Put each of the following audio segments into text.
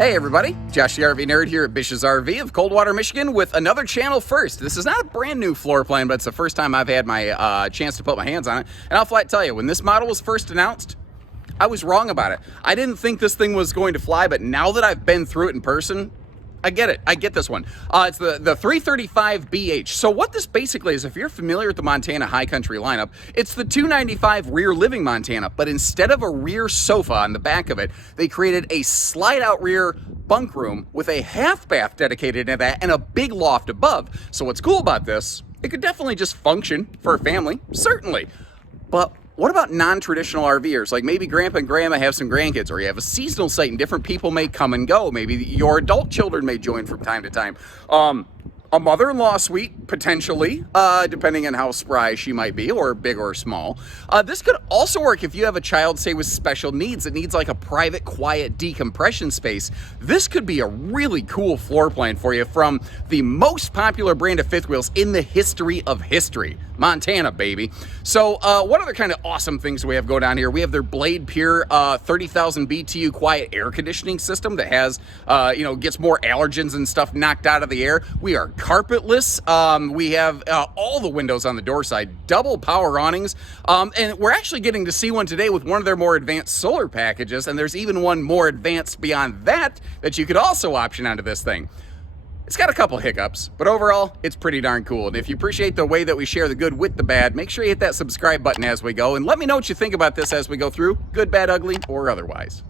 Hey everybody, Josh the RV Nerd here at Bish's RV of Coldwater, Michigan with another channel first. This is not a brand new floor plan, but it's the first time I've had my chance to put my hands on it. And I'll flat tell you, when this model was first announced, I was wrong about it. I didn't think this thing was going to fly, but now that I've been through it in person, I get it. I get this one. It's the 335BH. So what this basically is, if you're familiar with the Montana High Country lineup, it's the 295 rear living Montana, but instead of a rear sofa on the back of it, they created a slide-out rear bunk room with a half bath dedicated to that and a big loft above. So what's cool about this, it could definitely just function for a family, certainly. But what about non-traditional RVers? Like maybe grandpa and grandma have some grandkids, or you have a seasonal site and different people may come and go. Maybe your adult children may join from time to time. A mother-in-law suite, potentially, depending on how spry she might be, or big or small. This could also work if you have a child, say, with special needs that needs like a private, quiet decompression space. This could be a really cool floor plan for you from the most popular brand of fifth wheels in the history of history. Montana, baby. So what other kind of awesome things do we have going on here? We have their Blade Pure 30,000 BTU quiet air conditioning system that has, gets more allergens and stuff knocked out of the air. We are carpetless. We have all the windows on the door side, double power awnings, and we're actually getting to see one today with one of their more advanced solar packages, and there's even one more advanced beyond that that you could also option onto this thing. It's got a couple hiccups, but overall, it's pretty darn cool. And if you appreciate the way that we share the good with the bad, make sure you hit that subscribe button as we go, and let me know what you think about this as we go through, good, bad, ugly, or otherwise.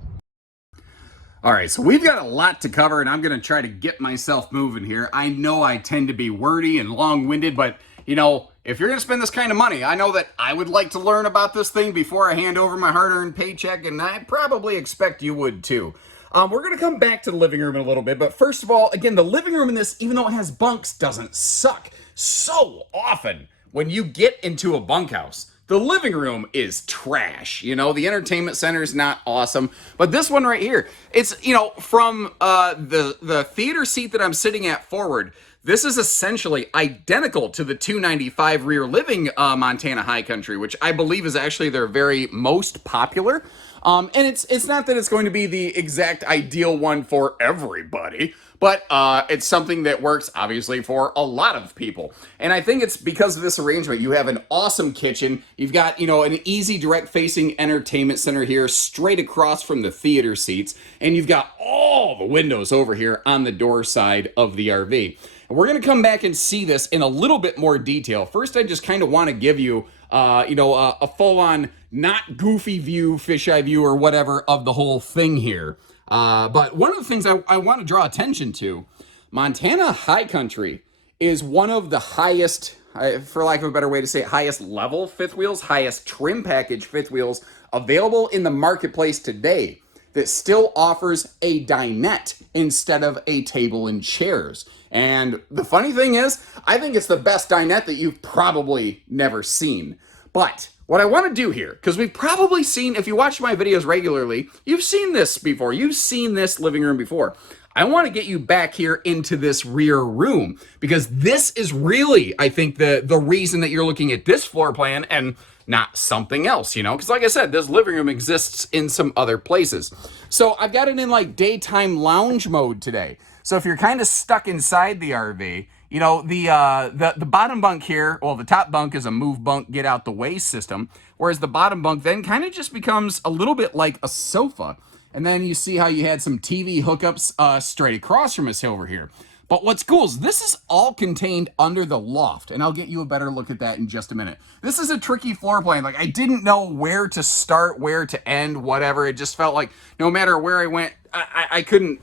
All right, so we've got a lot to cover, and I'm going to try to get myself moving here. I know I tend to be wordy and long-winded, but, you know, if you're going to spend this kind of money, I know that I would like to learn about this thing before I hand over my hard-earned paycheck, and I probably expect you would too. We're going to come back to the living room in a little bit, but first of all, again, the living room in this, even though it has bunks, doesn't suck. So often, when you get into a bunkhouse, the living room is trash. You know, the entertainment center is not awesome, but this one right here, it's, you know, from the theater seat that I'm sitting at forward, this is essentially identical to the 295 rear living Montana High Country, which I believe is actually their very most popular. And it's not that it's going to be the exact ideal one for everybody, but it's something that works, obviously, for a lot of people. And I think it's because of this arrangement. You have an awesome kitchen. You've got, you know, an easy direct-facing entertainment center here, straight across from the theater seats. And you've got all the windows over here on the door side of the RV. And we're going to come back and see this in a little bit more detail. First, I just kind of want to give you, a full-on, not goofy view, fisheye view, or whatever of the whole thing here. But one of the things I want to draw attention to, Montana High Country is one of the highest, for lack of a better way to say it, highest level fifth wheels, highest trim package fifth wheels available in the marketplace today that still offers a dinette instead of a table and chairs. And the funny thing is, I think it's the best dinette that you've probably never seen. But what I want to do here, because we've probably seen, if you watch my videos regularly, you've seen this before. You've seen this living room before. I want to get you back here into this rear room, because this is really, I think, the reason that you're looking at this floor plan and not something else, you know? Because like I said, this living room exists in some other places. So I've got it in like daytime lounge mode today. So if you're kind of stuck inside the RV, you know, the bottom bunk here, well, the top bunk is a move bunk, get out the way system, whereas the bottom bunk then kind of just becomes a little bit like a sofa. And then you see how you had some TV hookups straight across from us over here. But what's cool is this is all contained under the loft, and I'll get you a better look at that in just a minute. This is a tricky floor plan. Like, I didn't know where to start, where to end, whatever. It just felt like no matter where I went, I couldn't.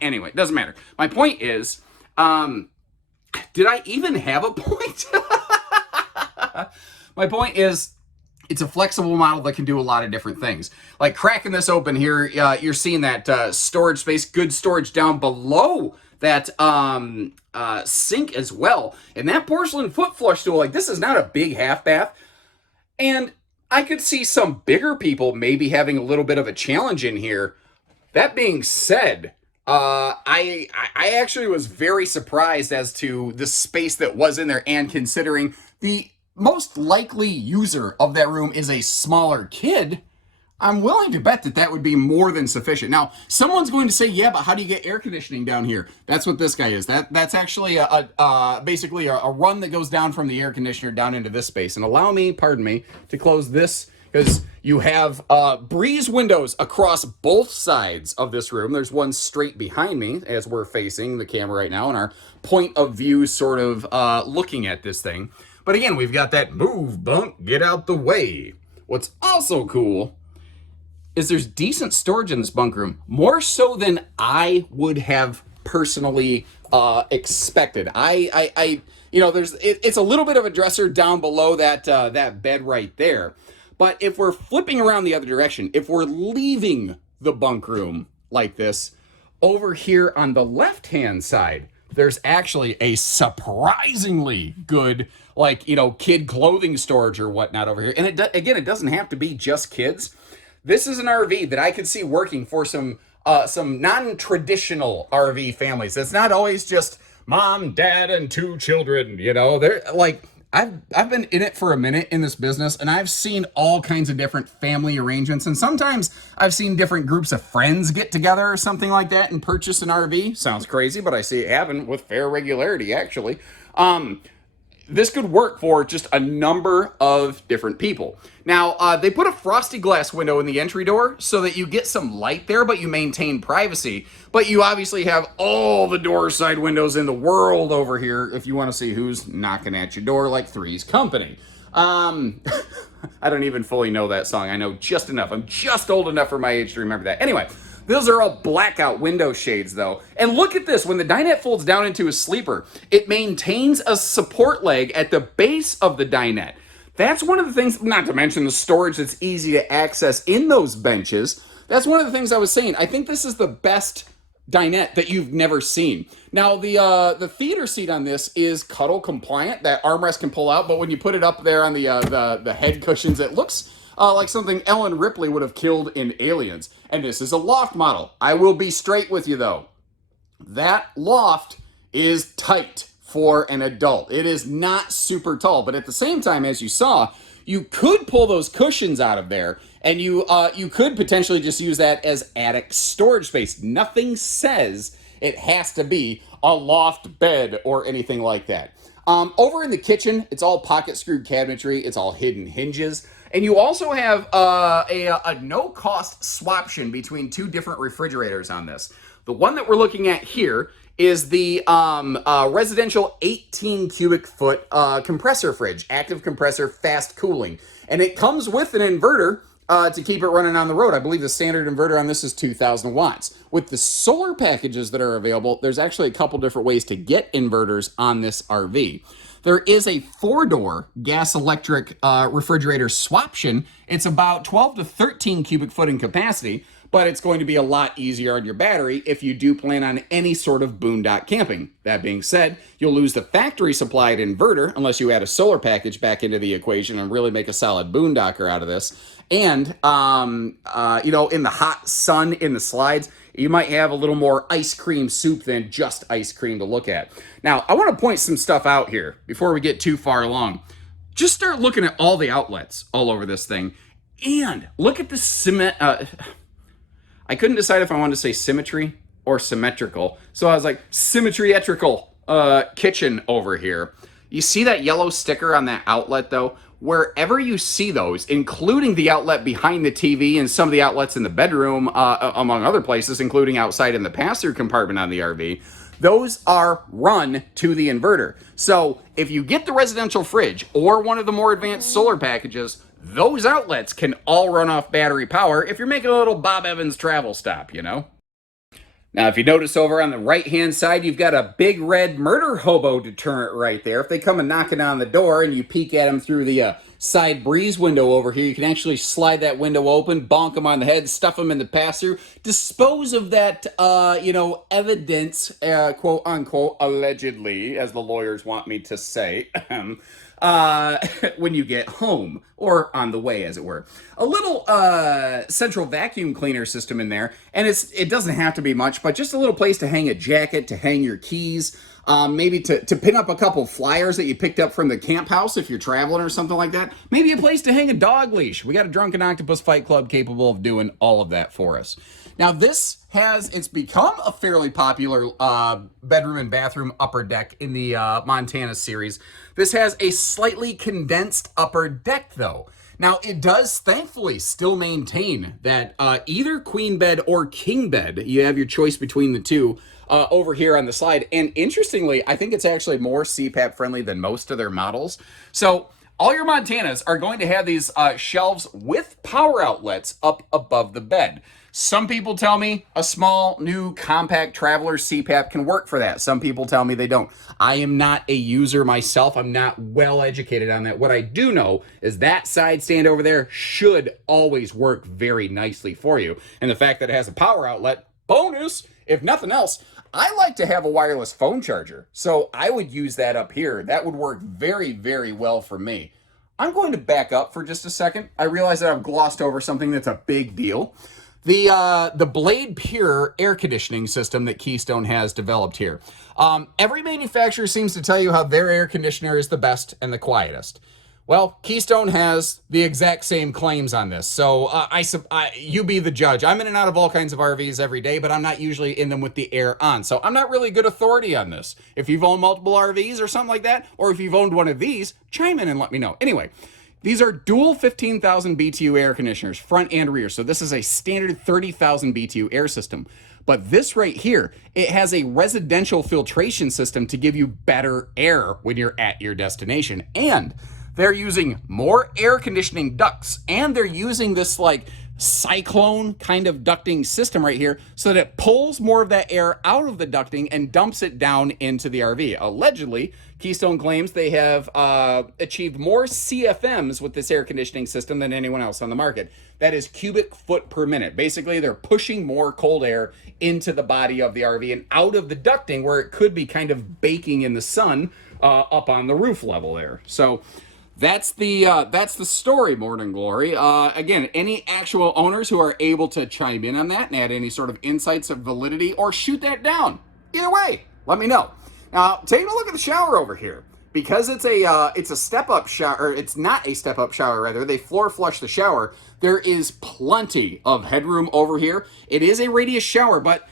Anyway, it doesn't matter. My point is, did I even have a point? My point is, it's a flexible model that can do a lot of different things. Like cracking this open here, you're seeing that storage space, good storage down below that sink as well. And that porcelain foot flush stool, like this is not a big half bath. And I could see some bigger people maybe having a little bit of a challenge in here. That being said, I actually was very surprised as to the space that was in there, and considering the most likely user of that room is a smaller kid, I'm willing to bet that that would be more than sufficient. Now, someone's going to say, "Yeah, but how do you get air conditioning down here?" That's what this guy is. That's actually basically a run that goes down from the air conditioner down into this space. And allow me, pardon me, to close this because you have breeze windows across both sides of this room. There's one straight behind me as we're facing the camera right now, and our point of view sort of looking at this thing. But again, we've got that move, bunk, get out the way. What's also cool is there's decent storage in this bunk room, more so than I would have personally expected. It's a little bit of a dresser down below that bed right there. But if we're flipping around the other direction, if we're leaving the bunk room like this, over here on the left-hand side, there's actually a surprisingly good, kid clothing storage or whatnot over here. And it doesn't have to be just kids. This is an RV that I could see working for some non-traditional RV families. It's not always just mom, dad, and 2 children. They're like, I've been in it for a minute in this business, and I've seen all kinds of different family arrangements, and sometimes I've seen different groups of friends get together or something like that and purchase an RV. Sounds crazy, but I see it happen with fair regularity, actually. This could work for just a number of different people. Now, they put a frosty glass window in the entry door so that you get some light there, but you maintain privacy. But you obviously have all the door side windows in the world over here if you want to see who's knocking at your door like Three's Company. I don't even fully know that song. I know just enough. I'm just old enough for my age to remember that. Anyway, those are all blackout window shades, though. And look at this. When the dinette folds down into a sleeper, it maintains a support leg at the base of the dinette. That's one of the things, not to mention the storage that's easy to access in those benches. That's one of the things I was saying. I think this is the best dinette that you've never seen. Now, the theater seat on this is cuddle compliant. That armrest can pull out, but when you put it up there on the head cushions, it looks like something Ellen Ripley would have killed in Aliens. And this is a loft model. I will be straight with you, though. That loft is tight for an adult. It is not super tall, but at the same time, as you saw, you could pull those cushions out of there, and you could potentially just use that as attic storage space. Nothing says it has to be a loft bed or anything like that. Over in the kitchen, it's all pocket screwed cabinetry. It's all hidden hinges. And you also have a no-cost swaption between 2 different refrigerators on this. The one that we're looking at here is the residential 18 cubic foot compressor fridge, active compressor, fast cooling. And it comes with an inverter to keep it running on the road. I believe the standard inverter on this is 2,000 watts. With the solar packages that are available, there's actually a couple different ways to get inverters on this RV. There is a 4-door gas-electric refrigerator swaption. It's about 12 to 13 cubic foot in capacity, but it's going to be a lot easier on your battery if you do plan on any sort of boondock camping. That being said, you'll lose the factory supplied inverter unless you add a solar package back into the equation and really make a solid boondocker out of this. And, in the hot sun in the slides, you might have a little more ice cream soup than just ice cream to look at. Now, I want to point some stuff out here before we get too far along. Just start looking at all the outlets all over this thing. And look at the cement. I couldn't decide if I wanted to say symmetry or symmetrical. So I was like, symmetrical kitchen over here. You see that yellow sticker on that outlet, though? Wherever you see those, including the outlet behind the TV and some of the outlets in the bedroom, among other places, including outside in the pass-through compartment on the RV, those are run to the inverter. So if you get the residential fridge or one of the more advanced solar packages, those outlets can all run off battery power if you're making a little Bob Evans travel stop, Now, if you notice over on the right-hand side, you've got a big red murder hobo deterrent right there. If they come and knocking on the door and you peek at them through the side breeze window over here, you can actually slide that window open, bonk them on the head, stuff them in the pass-through, dispose of that, evidence, quote-unquote, allegedly, as the lawyers want me to say, when you get home, or on the way, as it were. A little central vacuum cleaner system in there, and it doesn't have to be much, but just a little place to hang a jacket, to hang your keys. maybe to pin up a couple flyers that you picked up from the camp house if you're traveling or something like that. Maybe a place to hang a dog leash. We got a Drunken Octopus Fight Club capable of doing all of that for us. Now it's become a fairly popular bedroom and bathroom upper deck in the Montana series. This has a slightly condensed upper deck though. Now, it does thankfully still maintain that either queen bed or king bed, you have your choice between the two over here on the slide. And interestingly, I think it's actually more CPAP friendly than most of their models. So all your Montanas are going to have these shelves with power outlets up above the bed. Some people tell me a small, new, compact Traveler CPAP can work for that. Some people tell me they don't. I am not a user myself. I'm not well educated on that. What I do know is that side stand over there should always work very nicely for you. And the fact that it has a power outlet, bonus, if nothing else, I like to have a wireless phone charger. So I would use that up here. That would work very, very well for me. I'm going to back up for just a second. I realize that I've glossed over something that's a big deal. The Blade Pure air conditioning system that Keystone has developed here. Every manufacturer seems to tell you how their air conditioner is the best and the quietest. Well, Keystone has the exact same claims on this, so you be the judge. I'm in and out of all kinds of RVs every day, but I'm not usually in them with the air on, so I'm not really good authority on this. If you've owned multiple RVs or something like that, or if you've owned one of these, chime in and let me know. Anyway, these are dual 15,000 BTU air conditioners, front and rear. So this is a standard 30,000 BTU air system. But this right here, it has a residential filtration system to give you better air when you're at your destination. And they're using more air conditioning ducts, and they're using this like cyclone kind of ducting system right here so that it pulls more of that air out of the ducting and dumps it down into the RV. Allegedly, Keystone claims they have achieved more CFMs with this air conditioning system than anyone else on the market. That is cubic foot per minute. Basically, they're pushing more cold air into the body of the RV and out of the ducting where it could be kind of baking in the sun up on the roof level there. So that's the story, Morning Glory. Again, any actual owners who are able to chime in on that and add any sort of insights of validity or shoot that down, either way, let me know. Now, taking a look at the shower over here, because it's a step-up shower, or it's not a step-up shower, rather, they floor flush the shower. There is plenty of headroom over here. It is a radius shower, but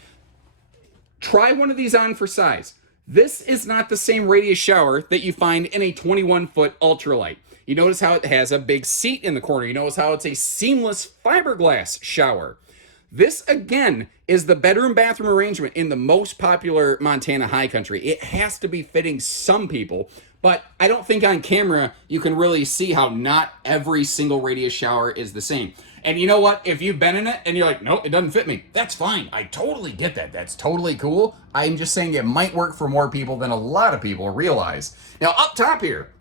try one of these on for size. This is not the same radius shower that you find in a 21-foot ultralight. You notice how it has a big seat in the corner. You notice how it's a seamless fiberglass shower. This, again, is the bedroom-bathroom arrangement in the most popular Montana high country. It has to be fitting some people, but I don't think on camera you can really see how not every single radius shower is the same. And you know what? If you've been in it and you're like, nope, it doesn't fit me, that's fine. I totally get that. That's totally cool. I'm just saying it might work for more people than a lot of people realize. Now, up top here,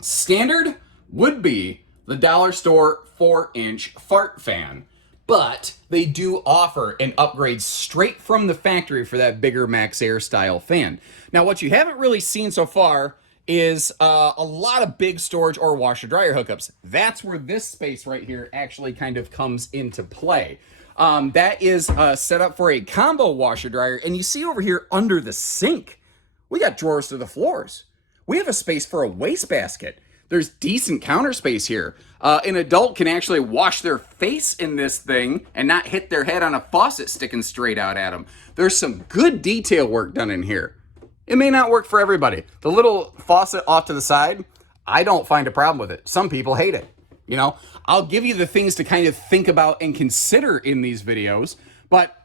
standard would be the dollar store 4-inch fart fan. But they do offer an upgrade straight from the factory for that bigger Max Air style fan. Now, what you haven't really seen so far is a lot of big storage or washer dryer hookups. That's where this space right here actually kind of comes into play. That is set up for a combo washer dryer. And you see over here under the sink, we got drawers to the floors. We have a space for a wastebasket. There's decent counter space here. An adult can actually wash their face in this thing and not hit their head on a faucet sticking straight out at them. There's some good detail work done in here. It may not work for everybody. The little faucet off to the side, I don't find a problem with it. Some people hate it. You know, I'll give you the things to kind of think about and consider in these videos, but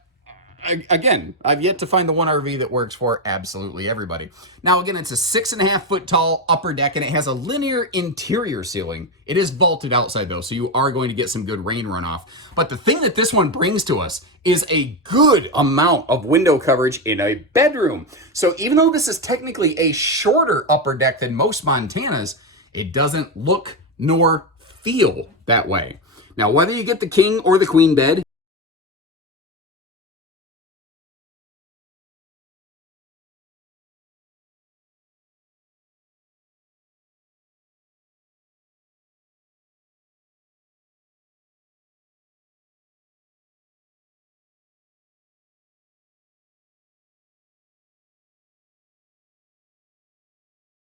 again, I've yet to find the one RV that works for absolutely everybody. Now, again, it's a 6.5 foot tall upper deck, and it has a linear interior ceiling. It is vaulted outside, though, so you are going to get some good rain runoff. But the thing that this one brings to us is a good amount of window coverage in a bedroom. So even though this is technically a shorter upper deck than most Montanas, it doesn't look nor feel that way. Now, whether you get the king or the queen bed,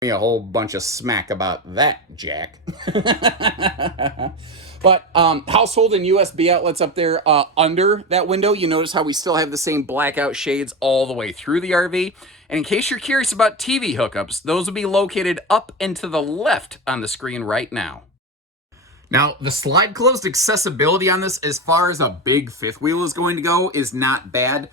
me a whole bunch of smack about that, Jack. But household and USB outlets up there under that window. You notice how we still have the same blackout shades all the way through the RV. And in case you're curious about TV hookups, those will be located up and to the left on the screen right now. Now, the slide closed accessibility on this, as far as a big fifth wheel is going to go, is not bad.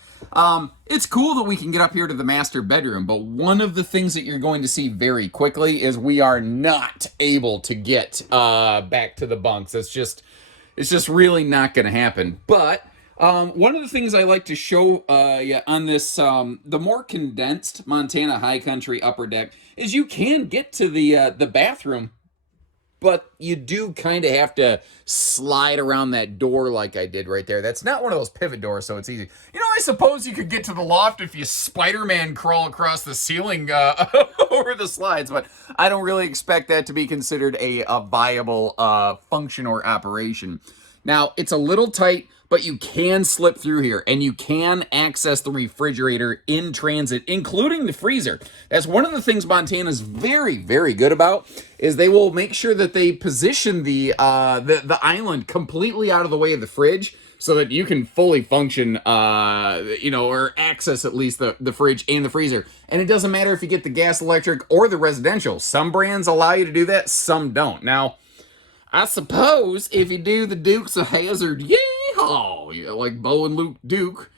It's cool that we can get up here to the master bedroom, but one of the things that you're going to see very quickly is we are not able to get back to the bunks. It's just really not going to happen. But one of the things I like to show you on this, the more condensed Montana High Country upper deck, is you can get to the bathroom, but you do kind of have to slide around that door like I did right there. That's not one of those pivot doors, so it's easy. You know, I suppose you could get to the loft if you Spider-Man crawl across the ceiling over the slides, but I don't really expect that to be considered a viable function or operation. Now, it's a little tight, but you can slip through here, and you can access the refrigerator in transit, including the freezer. That's one of the things Montana's very, very good about, is they will make sure that they position the island completely out of the way of the fridge so that you can fully function, or access at least the fridge and the freezer. And it doesn't matter if you get the gas, electric, or the residential. Some brands allow you to do that, some don't. Now, I suppose if you do the Dukes of Hazzard, yeehaw, like Bo and Luke Duke,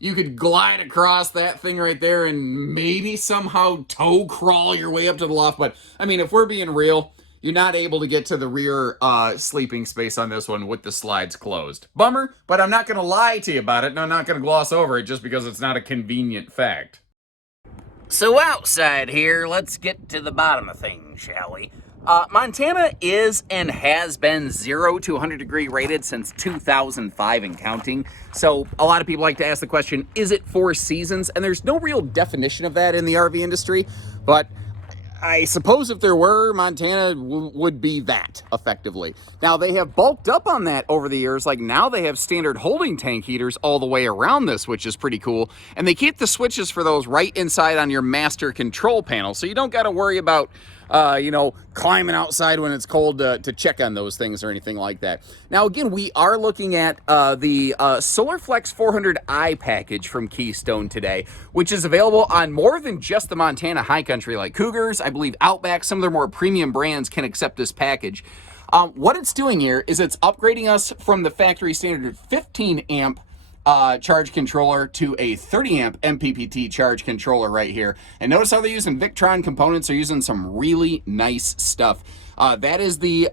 you could glide across that thing right there and maybe somehow toe crawl your way up to the loft. But, I mean, if we're being real, you're not able to get to the rear sleeping space on this one with the slides closed. Bummer, but I'm not going to lie to you about it, and I'm not going to gloss over it just because it's not a convenient fact. So outside here, let's get to the bottom of things, shall we? Montana is and has been 0 to 100 degree rated since 2005 and counting. So a lot of people like to ask the question, is it 4 seasons? And there's no real definition of that in the RV industry, but I suppose if there were, Montana would be that effectively. Now, they have bulked up on that over the years. Like now they have standard holding tank heaters all the way around this, which is pretty cool. And they keep the switches for those right inside on your master control panel. So you don't got to worry about climbing outside when it's cold to check on those things or anything like that. Now, again, we are looking at the SolarFlex 400i package from Keystone today, which is available on more than just the Montana High Country, like Cougars, I believe Outback, some of their more premium brands can accept this package. What it's doing here is it's upgrading us from the factory standard 15 amp charge controller to a 30 amp MPPT charge controller right here. And notice how they're using Victron components. They're using some really nice stuff. That is the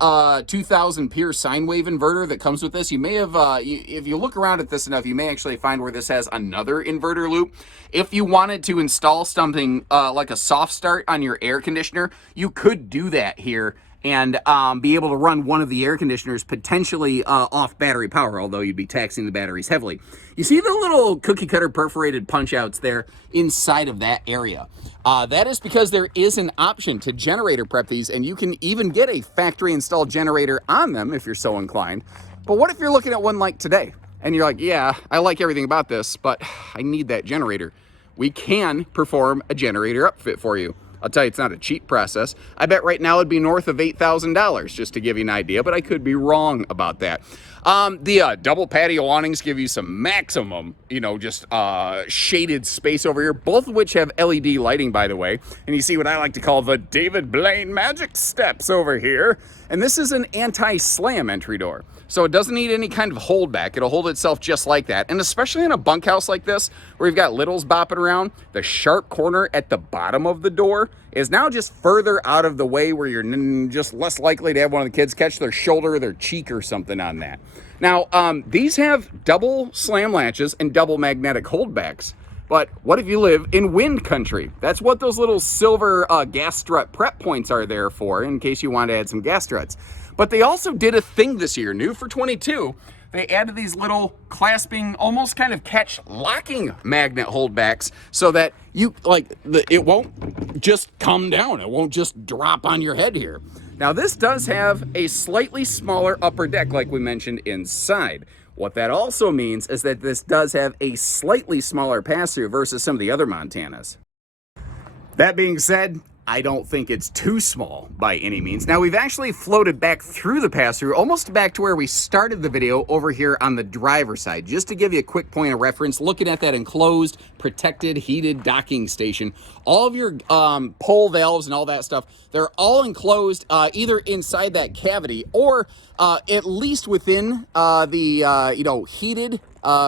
2000 Pierce sine wave inverter that comes with this. You may have, if you look around at this enough, you may actually find where this has another inverter loop. If you wanted to install something like a soft start on your air conditioner, you could do that here and be able to run one of the air conditioners potentially off battery power, although you'd be taxing the batteries heavily. You see the little cookie cutter perforated punch outs there inside of that area. That is because there is an option to generator prep these, and you can even get a factory installed generator on them if you're so inclined. But what if you're looking at one like today and you're like, yeah, I like everything about this, but I need that generator. We can perform a generator upfit for you. I'll tell you, it's not a cheap process. I bet right now it'd be north of $8,000, just to give you an idea, but I could be wrong about that. The double patio awnings give you some maximum, shaded space over here, both of which have LED lighting, by the way. And you see what I like to call the David Blaine magic steps over here. And this is an anti-slam entry door. So it doesn't need any kind of holdback. It'll hold itself just like that. And especially in a bunkhouse like this, where you've got littles bopping around, the sharp corner at the bottom of the door is now just further out of the way where you're just less likely to have one of the kids catch their shoulder or their cheek or something on that. Now, these have double slam latches and double magnetic holdbacks. But what if you live in wind country? That's what those little silver gas strut prep points are there for, in case you want to add some gas struts. But they also did a thing this year, new for 22. They added these little clasping, almost kind of catch locking magnet holdbacks so that it won't just come down. It won't just drop on your head here. Now, this does have a slightly smaller upper deck, like we mentioned, inside. What that also means is that this does have a slightly smaller pass-through versus some of the other Montanas. That being said, I don't think it's too small by any means. Now, we've actually floated back through the pass-through, almost back to where we started the video over here on the driver's side. Just to give you a quick point of reference, looking at that enclosed, protected, heated docking station, all of your pole valves and all that stuff, they're all enclosed either inside that cavity or at least within the heated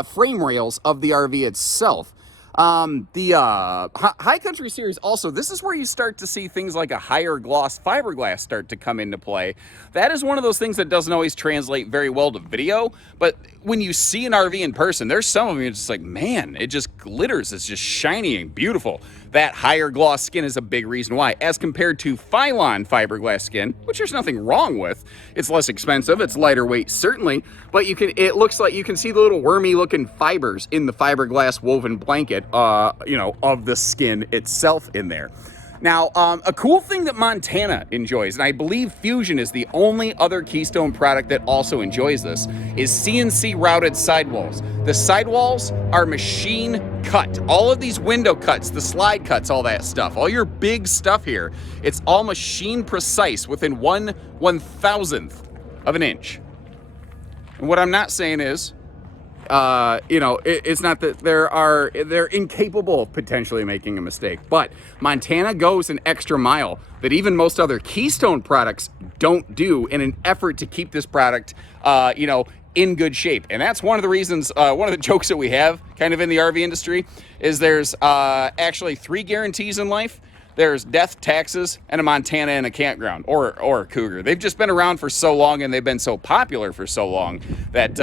frame rails of the RV itself. The High Country Series also, this is where you start to see things like a higher gloss fiberglass start to come into play. That is one of those things that doesn't always translate very well to video, but when you see an RV in person, there's some of them you're just like, man, it just glitters. It's just shiny and beautiful. That higher gloss skin is a big reason why, as compared to Phylon fiberglass skin, which there's nothing wrong with. It's less expensive, it's lighter weight, certainly, but it looks like you can see the little wormy looking fibers in the fiberglass woven blanket, of the skin itself in there. Now, a cool thing that Montana enjoys, and I believe Fusion is the only other Keystone product that also enjoys this, is CNC Routed Sidewalls. The sidewalls are machine cut. All of these window cuts, the slide cuts, all that stuff, all your big stuff here, it's all machine precise within 1/1000th of an inch. And what I'm not saying is, it's not that they're incapable of potentially making a mistake, but Montana goes an extra mile that even most other Keystone products don't do in an effort to keep this product, in good shape. And that's one of the reasons, one of the jokes that we have kind of in the RV industry is there's actually 3 guarantees in life. There's death, taxes, and a Montana and a campground, or a Cougar. They've just been around for so long and they've been so popular for so long that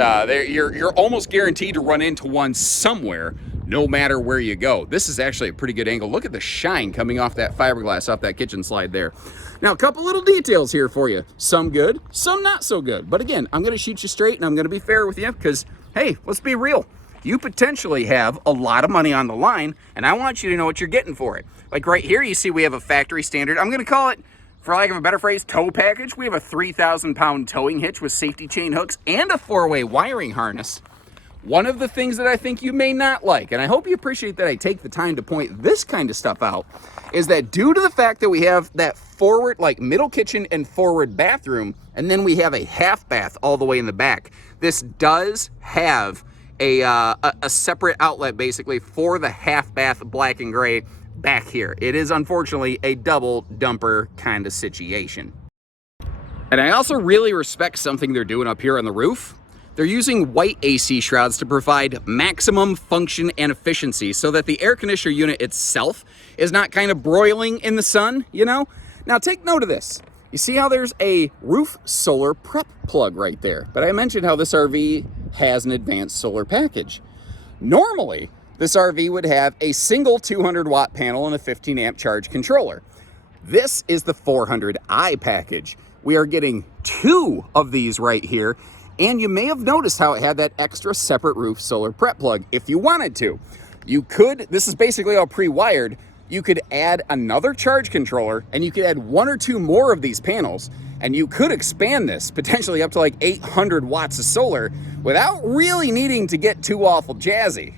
you're almost guaranteed to run into one somewhere, no matter where you go. This is actually a pretty good angle. Look at the shine coming off that fiberglass, off that kitchen slide there. Now, a couple little details here for you. Some good, some not so good. But again, I'm gonna shoot you straight and I'm gonna be fair with you because, hey, let's be real. You potentially have a lot of money on the line, and I want you to know what you're getting for it. Like right here, you see we have a factory standard, I'm gonna call it, for lack of a better phrase, tow package. We have a 3,000-pound towing hitch with safety chain hooks and a 4-way wiring harness. One of the things that I think you may not like, and I hope you appreciate that I take the time to point this kind of stuff out, is that due to the fact that we have that forward, like middle kitchen and forward bathroom, and then we have a half bath all the way in the back, this does have a separate outlet basically for the half bath black and gray back here. It is unfortunately a double dumper kind of situation. And I also really respect something they're doing up here on the roof. They're using white AC shrouds to provide maximum function and efficiency so that the air conditioner unit itself is not kind of broiling in the sun, Now take note of this. You see how there's a roof solar prep plug right there? But I mentioned how this RV has an advanced solar package. Normally, this RV would have a single 200-watt panel and a 15-amp charge controller. This is the 400i package. We are getting 2 of these right here, and you may have noticed how it had that extra separate roof solar prep plug. If you wanted to, you could, this is basically all pre-wired, you could add another charge controller and you could add 1 or 2 more of these panels, and you could expand this potentially up to like 800 watts of solar without really needing to get too awful jazzy.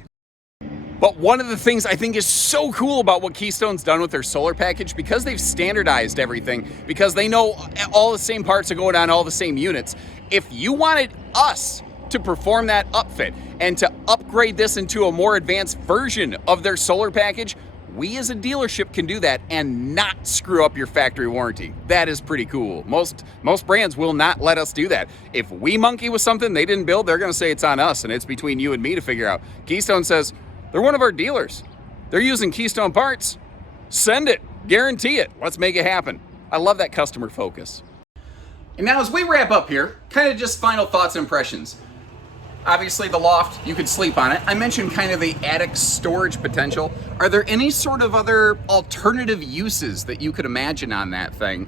But one of the things I think is so cool about what Keystone's done with their solar package, because they've standardized everything, because they know all the same parts are going on all the same units, if you wanted us to perform that upfit and to upgrade this into a more advanced version of their solar package, we as a dealership can do that and not screw up your factory warranty. That is pretty cool. Most brands will not let us do that. If we monkey with something they didn't build, they're gonna say it's on us and it's between you and me to figure out. Keystone says, they're one of our dealers. They're using Keystone parts. Send it, guarantee it. Let's make it happen. I love that customer focus. And now as we wrap up here, kind of just final thoughts and impressions. Obviously the loft, you could sleep on it. I mentioned kind of the attic storage potential. Are there any sort of other alternative uses that you could imagine on that thing?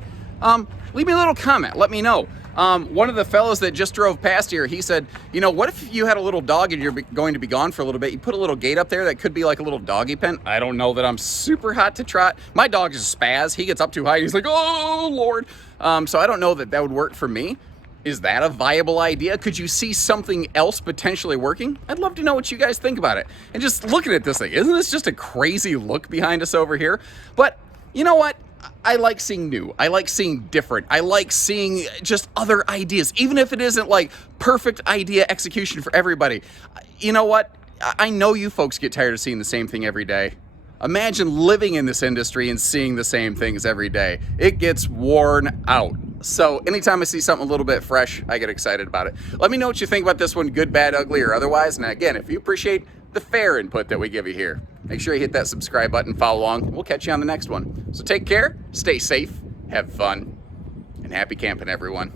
Leave me a little comment, let me know. One of the fellows that just drove past here, he said, what if you had a little dog and you're going to be gone for a little bit? You put a little gate up there that could be like a little doggy pen. I don't know that I'm super hot to trot. My dog is a spaz. He gets up too high. He's like, oh, Lord. So I don't know that that would work for me. Is that a viable idea? Could you see something else potentially working? I'd love to know what you guys think about it. And just looking at this thing, isn't this just a crazy look behind us over here? But you know what? I like seeing new. I like seeing different. I like seeing just other ideas, even if it isn't like perfect idea execution for everybody. You know what? I know you folks get tired of seeing the same thing every day. Imagine living in this industry and seeing the same things every day. It gets worn out. So anytime I see something a little bit fresh, I get excited about it. Let me know what you think about this one, good, bad, ugly, or otherwise. And again, if you appreciate the fair input that we give you here, make sure you hit that subscribe button, follow along. We'll catch you on the next one. So take care, stay safe, have fun, and happy camping, everyone.